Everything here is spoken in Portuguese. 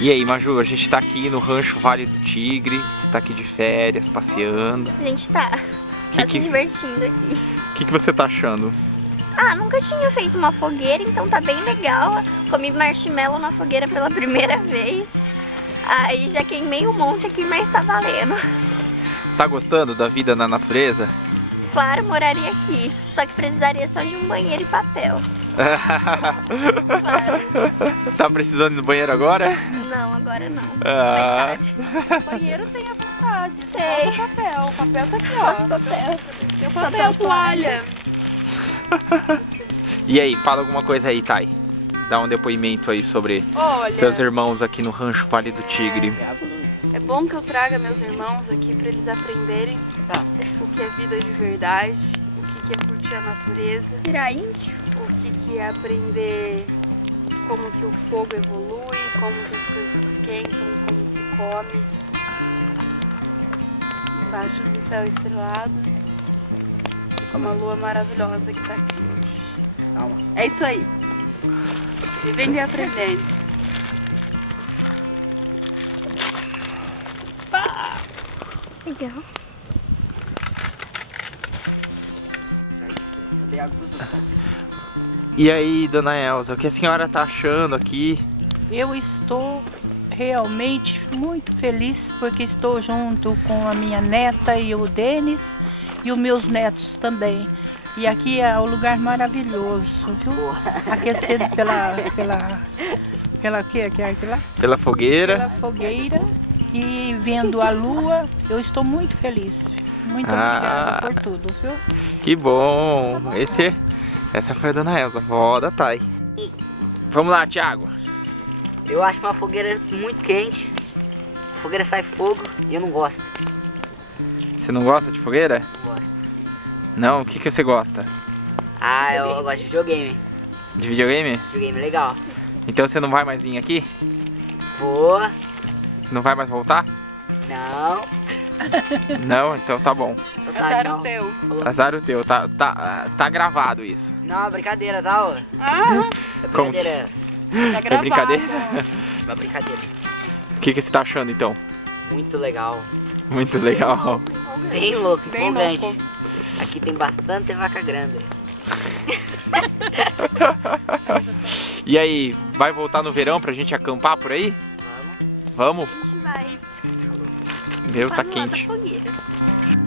E aí, Maju, a gente tá aqui no Rancho Vale do Tigre. Você tá aqui de férias, passeando. A gente tá se divertindo aqui. O que você tá achando? Ah, nunca tinha feito uma fogueira, então tá bem legal. Comi marshmallow na fogueira pela primeira vez. Aí já queimei um monte aqui, mas tá valendo. Tá gostando da vida na natureza? Claro, moraria aqui, só que precisaria só de um banheiro e papel. Claro. Tá precisando do banheiro agora? Não, agora não. Ah. Mais tarde. O banheiro tem a vontade. Tem. O papel tá aqui, Só ó. papel. Tem o papel toalha. E aí, fala alguma coisa aí, Thay. Dá um depoimento aí sobre Olha, seus irmãos aqui no Rancho Vale do Tigre. é bom que eu traga meus irmãos aqui pra eles aprenderem o que é vida de verdade, o que é curtir a natureza, Virar índio. o que é aprender como que o fogo evolui, como que as coisas esquentam, como se come. Embaixo do céu estrelado, com uma lua maravilhosa que tá aqui. Calma. É isso aí. Vivendo e aprendendo. Legal. E aí, dona Elza, o que a senhora tá achando aqui? Eu estou realmente muito feliz porque estou junto com a minha neta e o Denis e os meus netos também. E aqui é um lugar maravilhoso, viu? Aquecido pela Pela fogueira? fogueira e vendo a lua, eu estou muito feliz. Muito obrigada por tudo, viu? Que bom! Essa foi a dona Elza, vó da Thay. Vamos lá, Thiago. Eu acho uma fogueira muito quente. A fogueira sai fogo e eu não gosto. Você não gosta de fogueira? Não gosto. Não? O que você gosta? Ah, eu gosto de videogame. De videogame? Videogame legal. Então você não vai mais vir aqui? Vou. Não vai mais voltar? Não. Não? Então tá bom. Tá, Azar tchau. o teu. Azar o teu, tá gravado isso. Não, brincadeira, tá? Ó. Como? Brincadeira. Tá É gravado. brincadeira? Uma brincadeira. O que você tá achando então? Muito legal. Muito legal. Bem louco, Bem empolgante. louco. Aqui tem bastante vaca grande. E aí, vai voltar no verão pra gente acampar por aí? Vamos? Vai. Meu, tá lá na quente. fogueira.